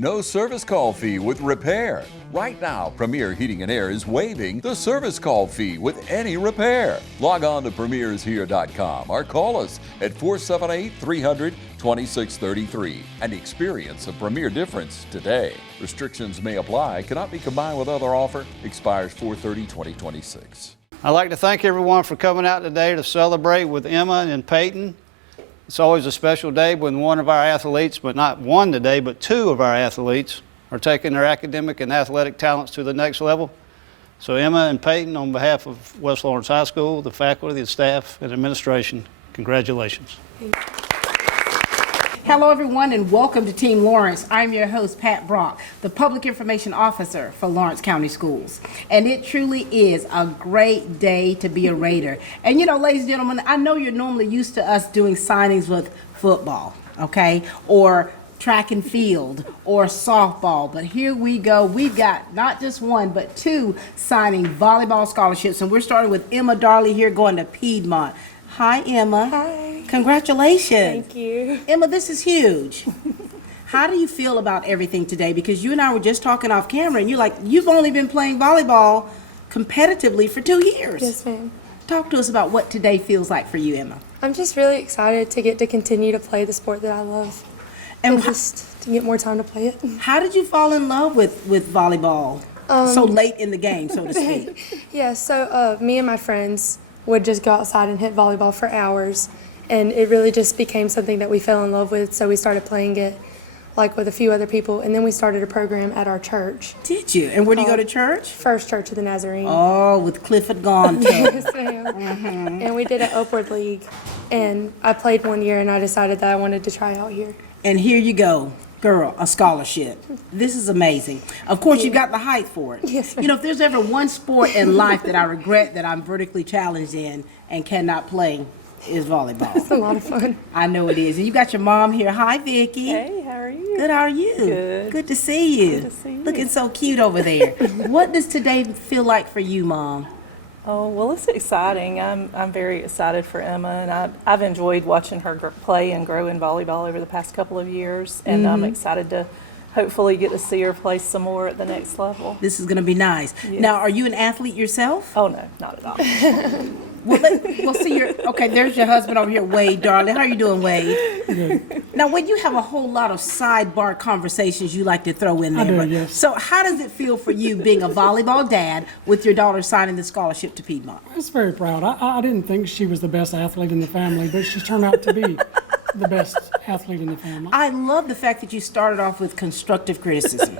No service call fee with repair. Right now, Premier Heating and Air is waiving the service call fee with any repair. Log on to premiershere.com or call us at 478-300-2633 and experience a Premier difference today. Restrictions may apply, cannot be combined with other offer, expires 4/30/2026. I'd like to thank everyone for coming out today to celebrate with Emma and Peyton. It's always a special day when one of our athletes, but not one today, but two of our athletes are taking their academic and athletic talents to the next level. So Emma and Peyton, on behalf of West Lawrence High School, the faculty, the staff, and administration, congratulations. Hello everyone and welcome to Team Lawrence. I'm your host Pat Brock, the Public Information Officer for Lawrence County Schools. And it truly is a great day to be a Raider. And you know, ladies and gentlemen, I know you're normally used to us doing signings with football, okay? Or track and field or softball, but here we go. We've got not just one but two signing volleyball scholarships, and we're starting with Emma Darley here going to Piedmont. Hi Emma. Hi. Congratulations. Thank you. Emma, this is huge. How do you feel about everything today? Because you and I were just talking off camera and you're like, you've only been playing volleyball competitively for 2 years. Yes, ma'am. Talk to us about what today feels like for you, Emma. I'm just really excited to get to continue to play the sport that I love and just to get more time to play it. How did you fall in love with volleyball so late in the game, so to speak? Yeah, so me and my friends would just go outside and hit volleyball for hours, and it really just became something that we fell in love with, so we started playing it like with a few other people, and then we started a program at our church. Did you? And where do you go to church? First Church of the Nazarene. Oh, with Clifford Gonto. Yes, ma'am. And we did an Upward League, and I played 1 year, and I decided that I wanted to try out here. And here you go, girl, a scholarship. This is amazing. Of course, you've got the height for it. Yes, ma'am. You know, if there's ever one sport in life that I regret that I'm vertically challenged in and cannot play, is volleyball. It's a lot of fun. I know it is. And you got your mom here. Hi, Vicki. Hey, how are you? Good, how are you? Good. Good to see you. Good to see you. Looking so cute over there. What does today feel like for you, Mom? Oh, well, it's exciting. I'm very excited for Emma, and I've enjoyed watching her play and grow in volleyball over the past couple of years, and I'm excited to hopefully get to see her play some more at the next level. This is going to be nice. Yes. Now, are you an athlete yourself? Oh, no, not at all. Well, see, okay, there's your husband over here, Wade, darling. How are you doing, Wade? Good. Now, Wade, you have a whole lot of sidebar conversations you like to throw in there. I do, yes. So how does it feel for you being a volleyball dad with your daughter signing the scholarship to Piedmont? I was very proud. I didn't think she was the best athlete in the family, but she's turned out to be the best athlete in the family. I love the fact that you started off with constructive criticism.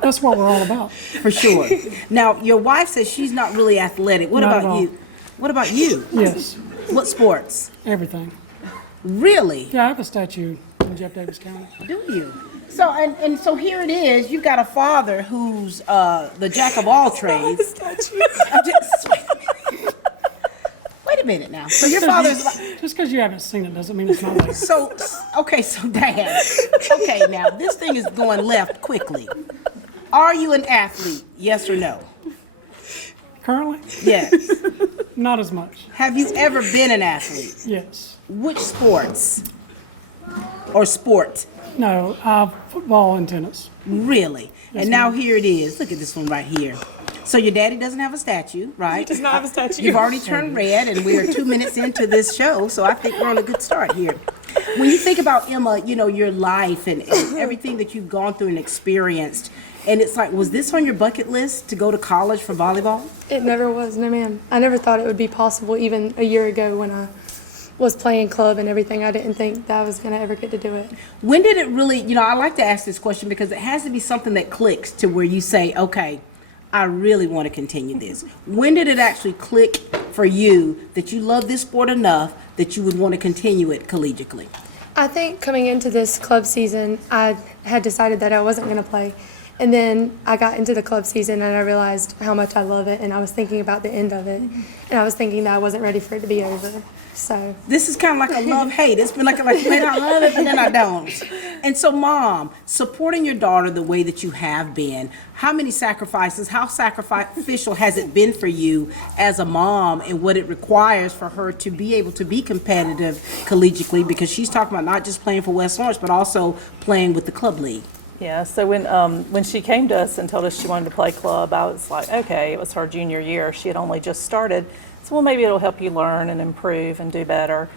That's what we're all about. For sure. Now, your wife says she's not really athletic. What Not at about all. you? What about you? Yes, What sports? everything. Really? Yeah, I have a statue in Jeff Davis County. Do you? So and so here it is. You've got a father who's the jack of all trades. Wait a minute now. So your father's Just because you haven't seen it doesn't mean it's not there. so Dad. Okay, now this thing is going left quickly. Are you an athlete? Yes or no? Currently, Yes. not as much. Have you ever been an athlete? Yes. Which sports? Or sport? No, football and tennis. Really? Yes, And now ma'am. here it is. Look at this one right here. So your daddy doesn't have a statue, right? He does not have a statue. You've already turned red, and we are 2 minutes into this show, so I think we're on a good start here. When you think about, Emma, you know, your life and everything that you've gone through and experienced, and it's like, was this on your bucket list to go to college for volleyball? It never was, no ma'am. I never thought it would be possible even a year ago when I was playing club and everything. I didn't think that I was going to ever get to do it. When did it really, you know, I like to ask this question because it has to be something that clicks to where you say, okay, I really want to continue this. When did it actually click for you that you love this sport enough that you would want to continue it collegiately? I think coming into this club season, I had decided that I wasn't going to play. And then I got into the club season and I realized how much I love it, and I was thinking about the end of it, and I was thinking that I wasn't ready for it to be over. So This is kind of like a love-hate. It's been like man, I love it, but then I don't. And so, Mom, supporting your daughter the way that you have been, how many sacrifices, how sacrificial has it been for you as a mom and what it requires for her to be able to be competitive collegiately? Because she's talking about not just playing for West Lawrence, but also playing with the club league. Yeah, so when she came to us and told us she wanted to play club, I was like, okay, it was her junior year. She had only just started. So, well, maybe it'll help you learn and improve and do better.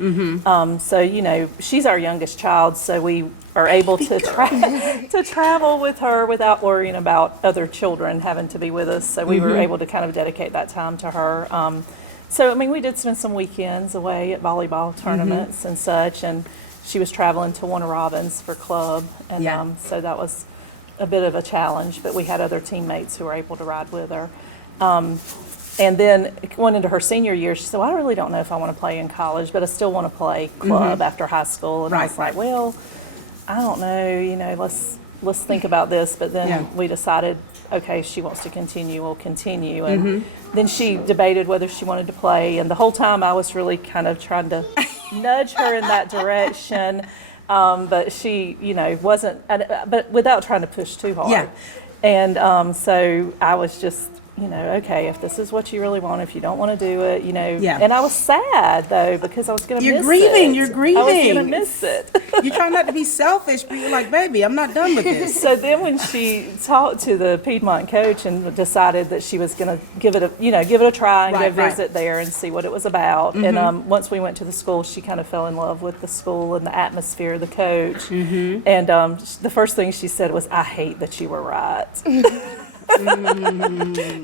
So, you know, she's our youngest child, so we are able to to travel with her without worrying about other children having to be with us. So we were able to kind of dedicate that time to her. So, I mean, we did spend some weekends away at volleyball tournaments and such, and she was traveling to Warner Robins for club, and so that was a bit of a challenge, but we had other teammates who were able to ride with her. And then going into her senior year, she said, well, I really don't know if I want to play in college, but I still want to play club after high school. And I was like, well, I don't know, you know, let's think about this. But then we decided, okay, she wants to continue, we'll continue. And then she debated whether she wanted to play. And the whole time I was really kind of trying to nudge her in that direction. But she, you know, wasn't, but without trying to push too hard. Yeah. And so I was just, you know, okay, if this is what you really want, if you don't want to do it, you know. Yeah. And I was sad, though, because I was going to miss it. You're grieving. I was going to miss it. You're trying not to be selfish, but you're like, baby, I'm not done with this. So then when she talked to the Piedmont coach and decided that she was going to give it a try and Right, go right. visit there and see what it was about. And once we went to the school, she kind of fell in love with the school and the atmosphere of the coach. And the first thing she said was, I hate that you were right.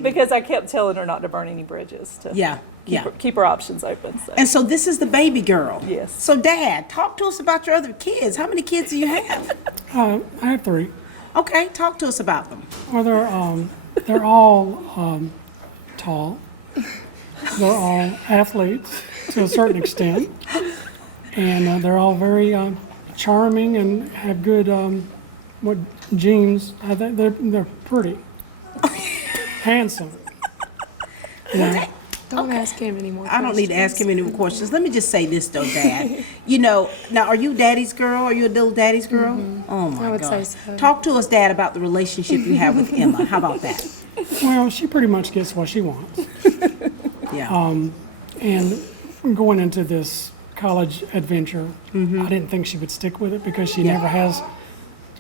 Because I kept telling her not to burn any bridges, to keep her options open. So. And so this is the baby girl. Yes. So Dad, talk to us about your other kids. How many kids do you have? I have 3. Okay, talk to us about them. Well, they're all tall. They're all athletes to a certain extent, and they're all very charming and have good genes. I think they're pretty, handsome. Yeah. Don't ask him any more I don't need to ask him any more questions. Let me just say this though, Dad. You know, now are you Daddy's girl? Are you a little Daddy's girl? Oh my I would God. say so. Talk to us, Dad, about the relationship you have with Emma. How about that? Well, she pretty much gets what she wants. Yeah. And going into this college adventure, I didn't think she would stick with it because she never has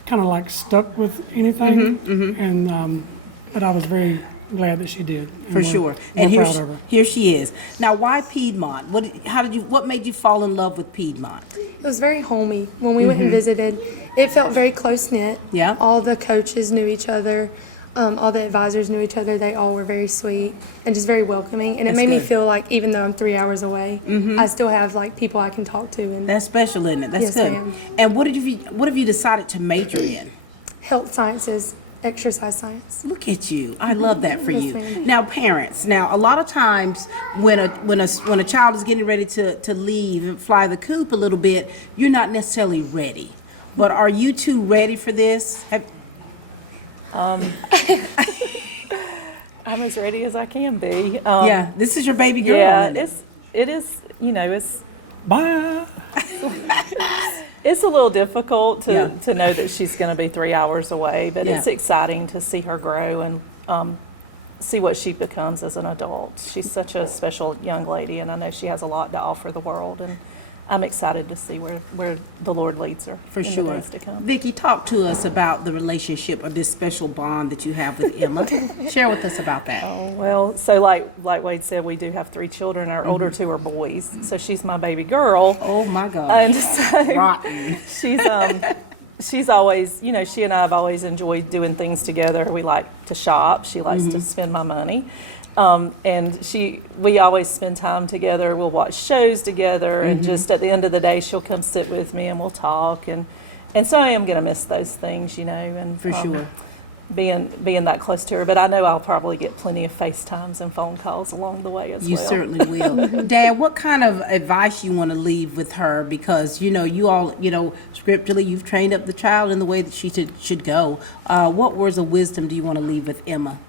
kind of like stuck with anything. And but I was very glad that she did. And For sure. And we're proud of her. here she is. Now, why Piedmont? What made you fall in love with Piedmont? It was very homey. When we went and visited, it felt very close-knit. Yeah. All the coaches knew each other. All the advisors knew each other. They all were very sweet and just very welcoming. And it That's made me good. feel like even though I'm 3 hours away, I still have like people I can talk to. And That's special, isn't it? That's Yes, good. ma'am. And what have you decided to major in? health sciences, exercise science. Look at you. I love that for Yes, you. ma'am. Now, parents, a lot of times when a child is getting ready to leave and fly the coop a little bit, you're not necessarily ready. But are you two ready for this? I'm as ready as I can be. Yeah, this is your baby girl. Yeah, isn't it? it is, you know, Bye. it's a little difficult to, Yeah. to know that she's going to be 3 hours away, but Yeah. it's exciting to see her grow and see what she becomes as an adult. She's such a special young lady, and I know she has a lot to offer the world, and I'm excited to see where the Lord leads her For in sure. the days to come. Vicki, talk to us about the relationship or this special bond that you have with Emma. Share with us about that. Oh, well, so like Wade said, we do have 3 children. Our older 2 are boys, so she's my baby girl. Oh my gosh. And so Rotten. she's always, you know, she and I have always enjoyed doing things together. We like to shop. She likes to spend my money. And we always spend time together. We'll watch shows together, and just at the end of the day, she'll come sit with me and we'll talk. And so I am going to miss those things, you know, and For sure. being that close to her. But I know I'll probably get plenty of FaceTimes and phone calls along the way as You well. certainly will. Dad, what kind of advice you want to leave with her? Because, you all, scripturally, you've trained up the child in the way that she should go. What words of wisdom do you want to leave with Emma?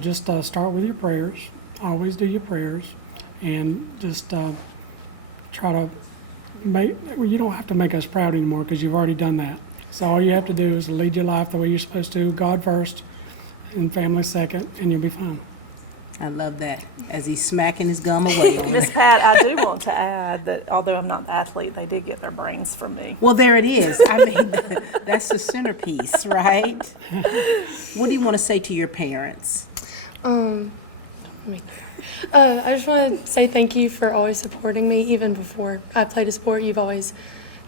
Just start with your prayers. Always do your prayers, and just try to you don't have to make us proud anymore because you've already done that. So all you have to do is lead your life the way you're supposed to, God first, and family second, and you'll be fine. I love that, as he's smacking his gum away on Miss it. Pat, I do want to add that although I'm not the athlete, they did get their brains from me. Well, there it is. I mean, that's the centerpiece, right? What do you want to say to your parents? I just want to say thank you for always supporting me. Even before I played a sport, you've always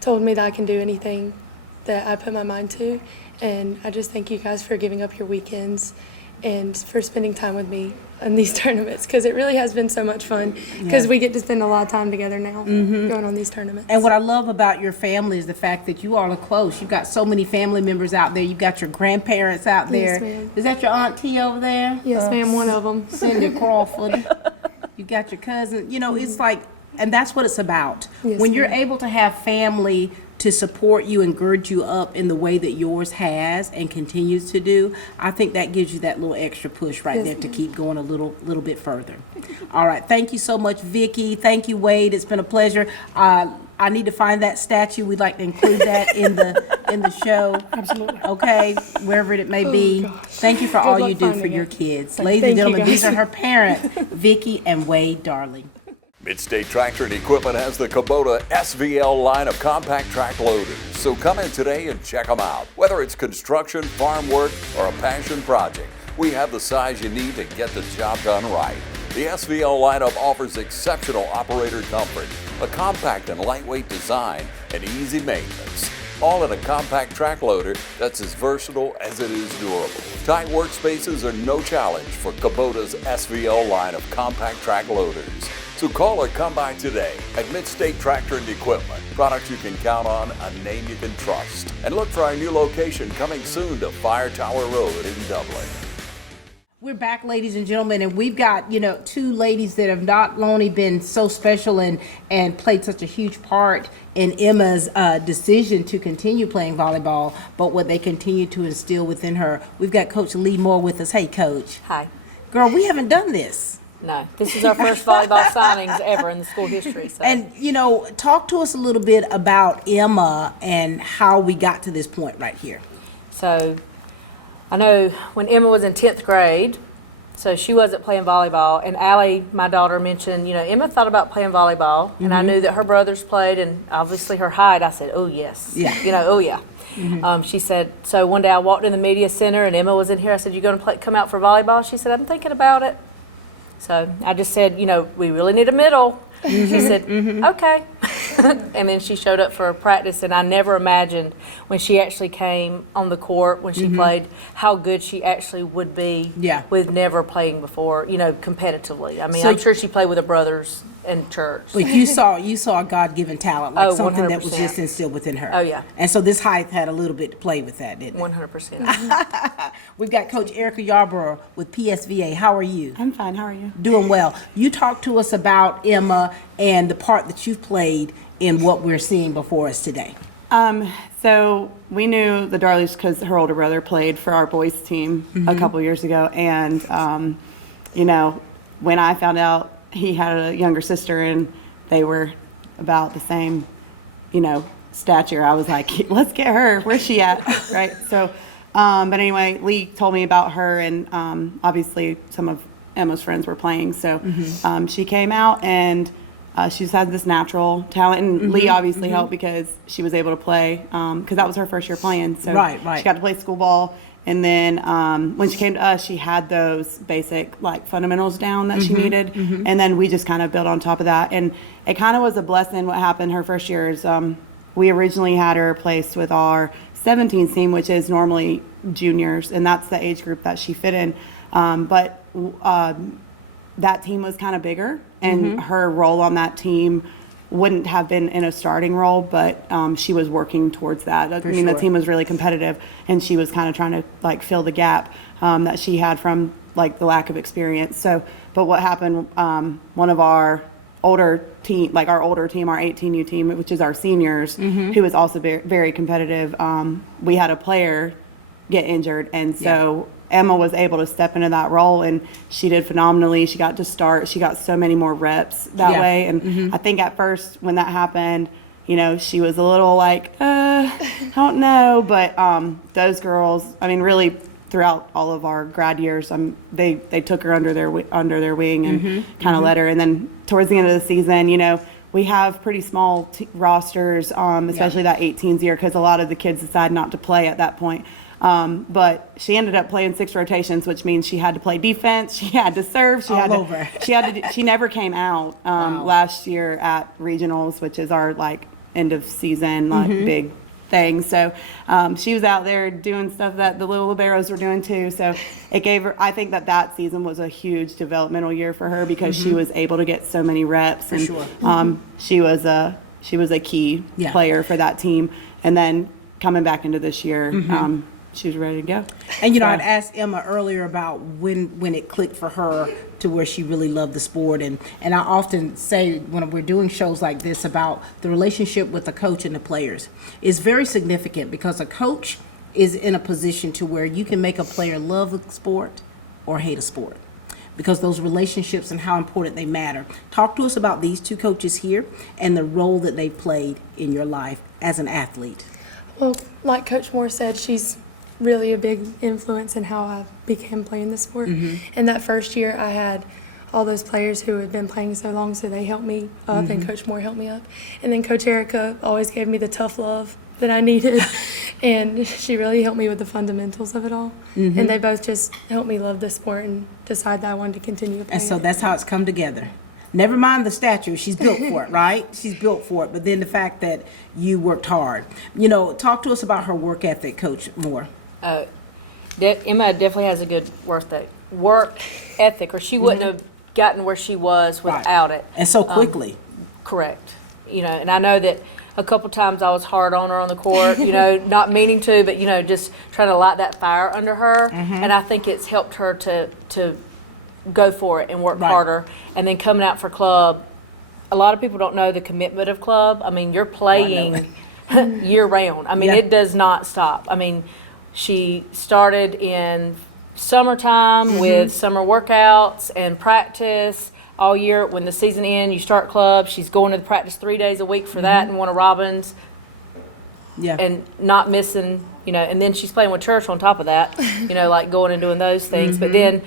told me that I can do anything that I put my mind to. And I just thank you guys for giving up your weekends and for spending time with me in these tournaments, because it really has been so much fun, because we get to spend a lot of time together now going on these tournaments. And what I love about your family is the fact that you all are close. You've got so many family members out there. You've got your grandparents out there. Yes, ma'am. Is that your auntie over there? Yes, ma'am, one of them. Cindy Crawford. You got your cousin. You know, it's like, and that's what it's about. Yes, When you're ma'am. able to have family to support you and gird you up in the way that yours has and continues to do, I think that gives you that little extra push right Yes, there to ma'am. keep going a little bit further. All right, thank you so much, Vicki. Thank you, Wade. It's been a pleasure. I need to find that statue. We'd like to include that in the show. Absolutely. Okay, wherever it may be. gosh. Thank you for Good all luck you do for finding your it. kids. Thank Ladies and you, gentlemen, these guys. are her parents, Vicki and Wade Darley. Midstate Tractor and Equipment has the Kubota SVL line of compact track loaders. So come in today and check them out. Whether it's construction, farm work, or a passion project, we have the size you need to get the job done right. The SVL lineup offers exceptional operator comfort, a compact and lightweight design, and easy maintenance. All in a compact track loader that's as versatile as it is durable. Tight workspaces are no challenge for Kubota's SVL line of compact track loaders. So call or come by today at Midstate Tractor and Equipment. Products you can count on, a name you can trust. And look for our new location coming soon to Fire Tower Road in Dublin. We're back, ladies and gentlemen, and we've got, two ladies that have not only been so special and played such a huge part in Emma's decision to continue playing volleyball, but what they continue to instill within her. We've got Coach Lee Moore with us. Hey, Coach. Hi. Girl, we haven't done this. No, this is our first volleyball signings ever in the school history. So. And, talk to us a little bit about Emma and how we got to this point right here. So I know when Emma was in 10th grade, so she wasn't playing volleyball, and Allie, my daughter, mentioned, Emma thought about playing volleyball, and I knew that her brothers played, and obviously her height, I said, oh, yes. Yeah. Oh, yeah. She said, so one day I walked in the media center, and Emma was in here. I said, you going to come out for volleyball? She said, I'm thinking about it. So I just said, we really need a middle. She said, okay. And then she showed up for practice, and I never imagined when she actually came on the court, when she played, how good she actually would be with never playing before, competitively. I mean, So- I'm sure she played with her brothers in church. But you saw a God-given talent, like Oh, something that was 100%. just instilled within her. Oh, yeah. And so this height had a little bit to play with that, didn't it? 100%. We've got Coach Erica Yarborough with PSVA. How are you? I'm fine. How are you? Doing well. You talk to us about Emma and the part that you've played in what we're seeing before us today. So we knew the Darleys because her older brother played for our boys team a couple years ago, and when I found out he had a younger sister and they were about the same, stature, I was like, let's get her. Where's she at? Right. So, but anyway, Lee told me about her, and obviously some of Emma's friends were playing. So she came out, and she's had this natural talent, and Lee obviously helped because she was able to play because that was her first year playing. So Right. she got to play school ball. And then when she came to us, she had those basic fundamentals down that she needed. And then we just kind of built on top of that. And it kind of was a blessing what happened her first year is we originally had her placed with our 17 team, which is normally juniors. And that's the age group that she fit in. But that team was kind of bigger. And her role on that team wouldn't have been in a starting role, but she was working towards that. I mean, the team was really competitive, and she was kind of trying to fill the gap that she had from the lack of experience. So, but what happened? One of our older team, our 18U team, which is our seniors, who was also very, very competitive. We had a player get injured, and so. Emma was able to step into that role, and she did phenomenally. She got to start. She got so many more reps that way. And I think at first when that happened, she was a little I don't know. But those girls, I mean, really throughout all of our grad years. They took her under their wing and kind of led her. And then towards the end of the season, you know, we have pretty small rosters, especially that 18s year, because a lot of the kids decide not to play at that point. But she ended up playing 6 rotations, which means she had to play defense, she had to serve, she never came out last year at regionals, which is our like end of season big thing. So she was out there doing stuff that the little liberos were doing too. So it gave her, I think that season was a huge developmental year for her because she was able to get so many reps. For and sure. she was a key player for that team. And then coming back into this year, she was ready to go. And, you know, I'd asked Emma earlier about when it clicked for her to where she really loved the sport. And I often say when we're doing shows like this about the relationship with the coach and the players is very significant because a coach is in a position to where you can make a player love the sport or hate a sport because those relationships and how important they matter. Talk to us about these two coaches here and the role that they played in your life as an athlete. Well, like Coach Moore said, she's really a big influence in how I began playing the sport. And that first year I had all those players who had been playing so long, so they helped me up and Coach Moore helped me up. And then Coach Erica always gave me the tough love that I needed and she really helped me with the fundamentals of it all. And they both just helped me love the sport and decide that I wanted to continue playing. And so that's how it's come together. Never mind the stature, she's built for it, right? She's built for it, but then the fact that you worked hard. You know, talk to us about her work ethic, Coach Moore. Emma definitely has a good work ethic, or she wouldn't have gotten where she was without it. And so quickly. Correct. You know, and I know that a couple times I was hard on her on the court, you know, not meaning to, but, you know, just trying to light that fire under her. And I think it's helped her to go for it and work harder. And then coming out for club, a lot of people don't know the commitment of club. I mean, you're playing year round. I mean, it does not stop. I mean, she started in summertime with summer workouts and practice all year. When the season ends, you start club. She's going to the practice 3 days a week for that and one of Robin's. And not missing, you know, and then she's playing with church on top of that, you know, like going and doing those things. But then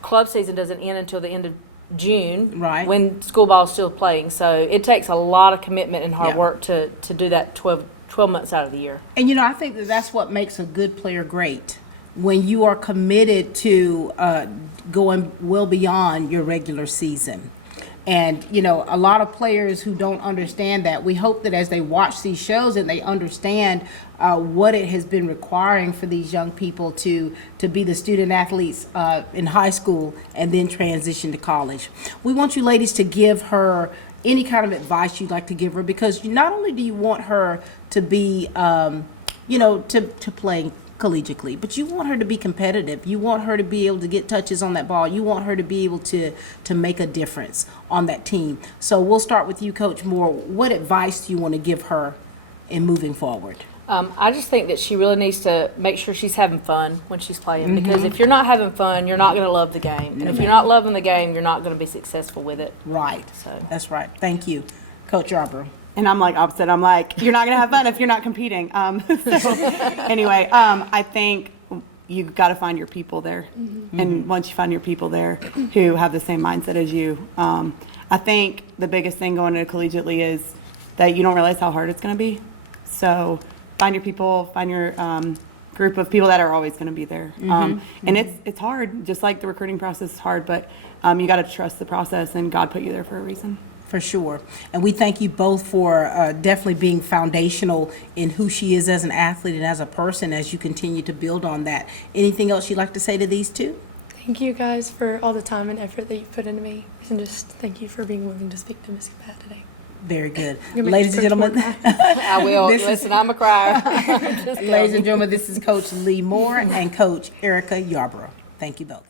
club season doesn't end until the end of June when school ball is still playing. So it takes a lot of commitment and hard work to do that 12 months out of the year. And, you know, I think that's what makes a good player great. When you are committed to going well beyond your regular season. And, you know, a lot of players who don't understand that, we hope that as they watch these shows and they understand what it has been requiring for these young people to be the student athletes in high school and then transition to college. We want you ladies to give her any kind of advice you'd like to give her, because not only do you want her to be, you know, to play collegiately, but you want her to be competitive. You want her to be able to get touches on that ball. You want her to be able to make a difference on that team. So we'll start with you, Coach Moore. What advice do you want to give her in moving forward? I just think that she really needs to make sure she's having fun when she's playing, because if you're not having fun, you're not going to love the game. And if you're not loving the game, you're not going to be successful with it. Right. So that's right. Thank you, Coach Yarborough. And I'm like opposite. I'm like, you're not going to have fun if you're not competing. Anyway, I think you've got to find your people there. And once you find your people there who have the same mindset as you, I think the biggest thing going into collegiately is that you don't realize how hard it's going to be. So find your people, find your group of people that are always going to be there. And it's hard, just like the recruiting process is hard, but you got to trust the process, and God put you there for a reason. For sure. And we thank you both for definitely being foundational in who she is as an athlete and as a person as you continue to build on that. Anything else you'd like to say to these two? Thank you guys for all the time and effort that you put into me, and just thank you for being willing to speak to Miss Pat today. Very good. You're making Ladies and gentlemen, I will. Listen, I'm a crier. ladies and gentlemen, this is Coach Lee Moore and Coach Erica Yarborough. Thank you both.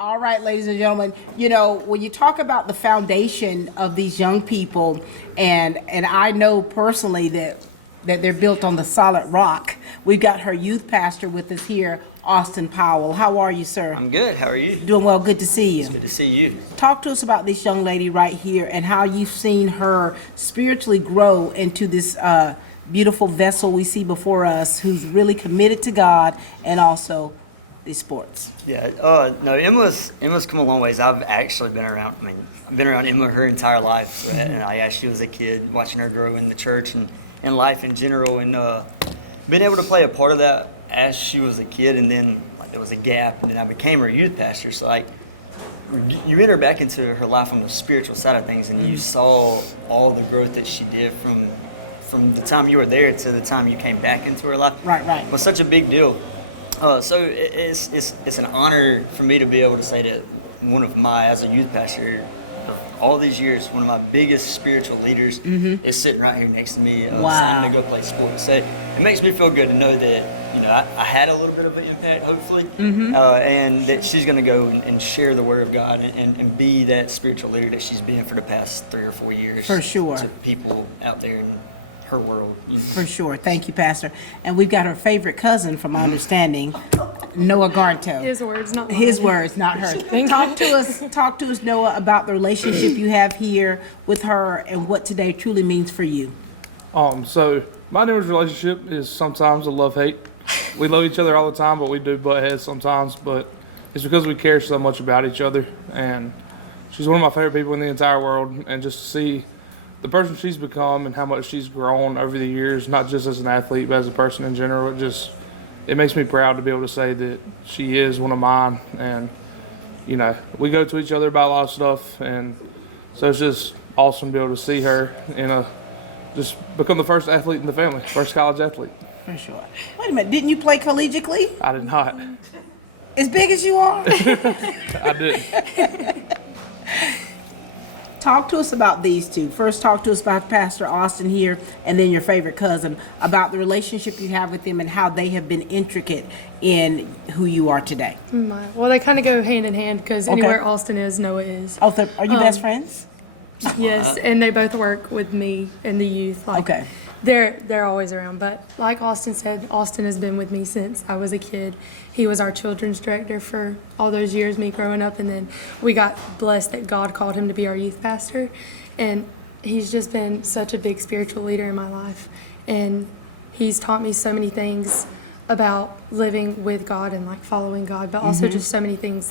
All right, ladies and gentlemen, when you talk about the foundation of these young people, and I know personally that they're built on the solid rock, we've got her youth pastor with us here, Austin Powell. How are you, sir? I'm good. How are you? Doing well. Good to see you. It's good to see you. Talk to us about this young lady right here and how you've seen her spiritually grow into this beautiful vessel we see before us, who's really committed to God and also these sports. Yeah. No, Emma's come a long ways. I've actually been around. I've been around Emma her entire life. So, and she was a kid, watching her grow in the church and life in general, and been able to play a part of that as she was a kid, and then there was a gap, and then I became her youth pastor. So you enter back into her life on the spiritual side of things, and you saw all the growth that she did from the time you were there to the time you came back into her life. Right. It was such a big deal. So it's an honor for me to be able to say that as a youth pastor, all these years, one of my biggest spiritual leaders is sitting right here next to me, signing to go play sports. So it makes me feel good to know that I had a little bit of an impact, hopefully, and that she's going to go and share the Word of God and be that spiritual leader that she's been for the past 3 or 4 years. For sure. To people out there in her world. For sure. Thank you, Pastor. And we've got her favorite cousin, from my understanding, Noah Garnto. His words, not mine. His words, not hers. Talk to us, Noah, about the relationship you have here with her and what today truly means for you. So my and Emma's relationship is sometimes a love-hate. We love each other all the time, but we do butt heads sometimes. But it's because we care so much about each other. And she's one of my favorite people in the entire world. And just to see the person she's become and how much she's grown over the years, not just as an athlete, but as a person in general, it makes me proud to be able to say that she is one of mine. And, we go to each other about a lot of stuff. And so it's just awesome to be able to see her just become the first athlete in the family, first college athlete. For sure. Wait a minute, didn't you play collegiately? I did not. As big as you are? I didn't. Talk to us about these two. First, talk to us about Pastor Austin here, and then your favorite cousin, about the relationship you have with them and how they have been intricate in who you are today. Well, they kind of go hand in hand because anywhere Austin is, Noah is. Oh, are you best friends? Yes, and they both work with me and the youth. Okay. They're always around, but like Austin said, Austin has been with me since I was a kid. He was our children's director for all those years, me growing up, and then we got blessed that God called him to be our youth pastor, and he's just been such a big spiritual leader in my life, and he's taught me so many things about living with God and following God, but also just so many things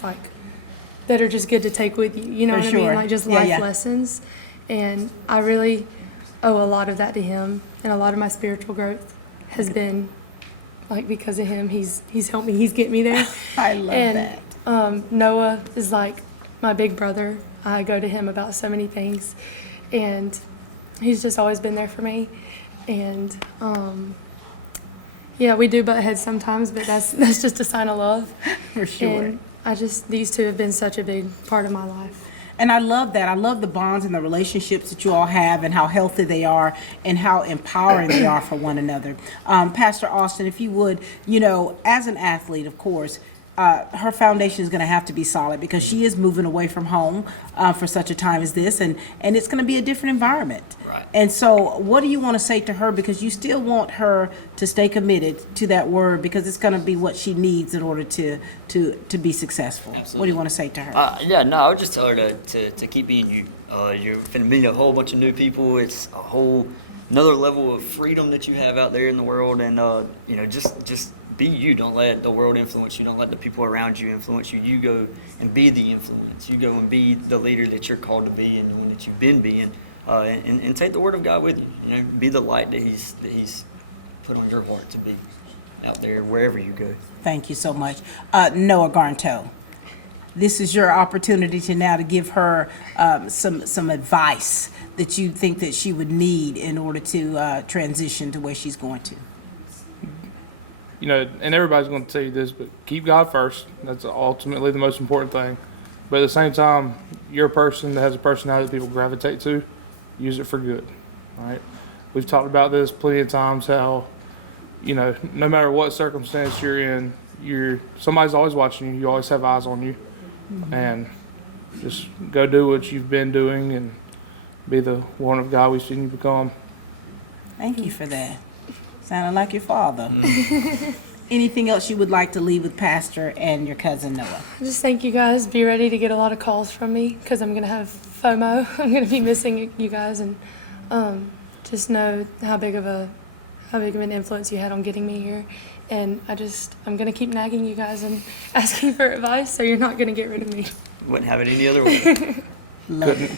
that are just good to take with you. You know what I mean? Like just life lessons, and I really owe a lot of that to him, and a lot of my spiritual growth has been because of him. He's helped me. He's get me there. I love that. Noah is my big brother. I go to him about so many things, and he's just always been there for me. And we do butt heads sometimes, but that's just a sign of love. For sure. And these two have been such a big part of my life. And I love that. I love the bonds and the relationships that you all have and how healthy they are and how empowering they are for one another. Pastor Austin, if you would, as an athlete, of course, her foundation is going to have to be solid because she is moving away from home for such a time as this, and it's going to be a different environment. Right. And so what do you want to say to her, because you still want her to stay committed to that word, because it's going to be what she needs in order to be successful? Absolutely. What do you want to say to her? I would just tell her to keep being you. You're going to meet a whole bunch of new people. It's a whole another level of freedom that you have out there in the world, and just be you. Don't let the world influence you. Don't let the people around you influence you. You go and be the influence. You go and be the leader that you're called to be and the one that you've been being, and take the word of God with you. Be the light that He's put on your heart to be out there wherever you go. Thank you so much. Noah Garnto, this is your opportunity to give her some advice that you think that she would need in order to transition to where she's going to. And everybody's going to tell you this, but keep God first. That's ultimately the most important thing. But at the same time, you're a person that has a personality that people gravitate to. Use it for good, right? We've talked about this plenty of times, how, no matter what circumstance you're in, somebody's always watching you. You always have eyes on you. and just go do what you've been doing and be the woman of God we've seen you become. Thank you for that. Sounded like your father. Anything else you would like to leave with Pastor and your cousin Noah? Just thank you guys. Be ready to get a lot of calls from me because I'm going to have FOMO. I'm going to be missing you guys, and just know how big of an influence you had on getting me here. And I'm going to keep nagging you guys and asking for advice, so you're not going to get rid of me. Wouldn't have it any other way.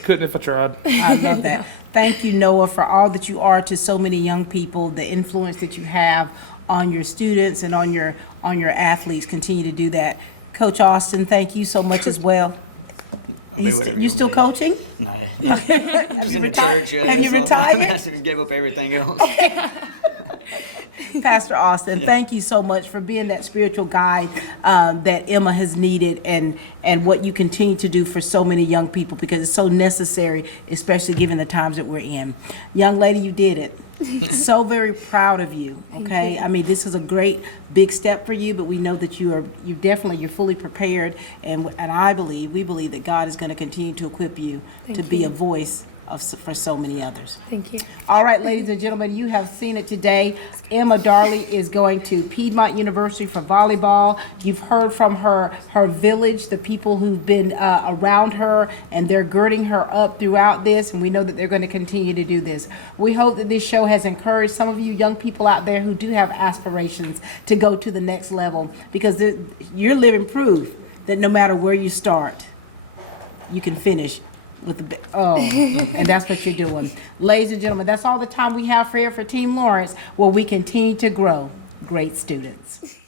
Couldn't if I tried. I love that. Thank you, Noah, for all that you are to so many young people, the influence that you have on your students and on your athletes. Continue to do that. Coach Austin, thank you so much as well. You still coaching? Nah. Have you retired? Have you I retired? gave up everything else. Pastor Austin, thank you so much for being that spiritual guide that Emma has needed, and what you continue to do for so many young people, because it's so necessary, especially given the times that we're in. Young lady, you did it. So very proud of you. Okay, I mean, this is a great big step for you, but we know that you're fully prepared, and we believe that God is going to continue to equip you to be a voice for so many others. Thank you. All right, ladies and gentlemen, you have seen it today. Emma Darley is going to Piedmont University for volleyball. You've heard from her village, the people who've been around her, and they're girding her up throughout this, and we know that they're going to continue to do this. We hope that this show has encouraged some of you young people out there who do have aspirations to go to the next level, because you're living proof that no matter where you start, you can finish with and that's what you're doing. Ladies and gentlemen, that's all the time we have for Team Lawrence, where we continue to grow great students.